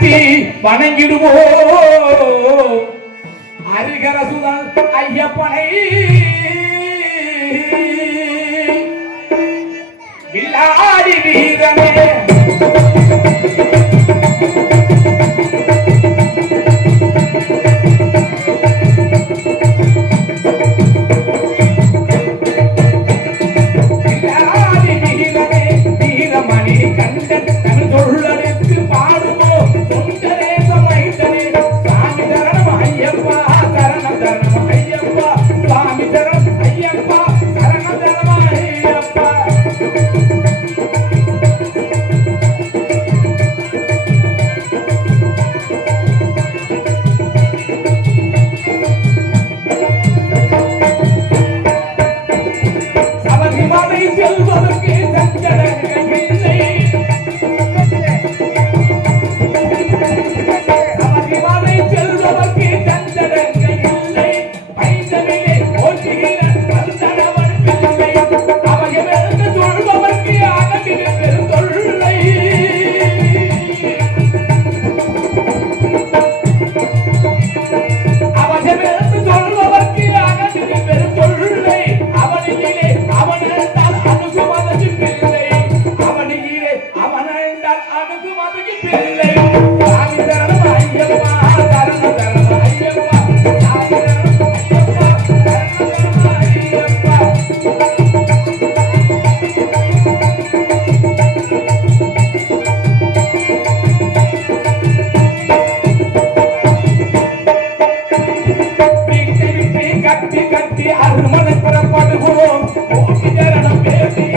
தாழ்த்தி வணங்கிடுவோம் அருகர சுதன் ஐயப்பனை. வில்லாடி வீரனே Thank you. गति गति हर मन पर पड़ो ओ जरन बेटी?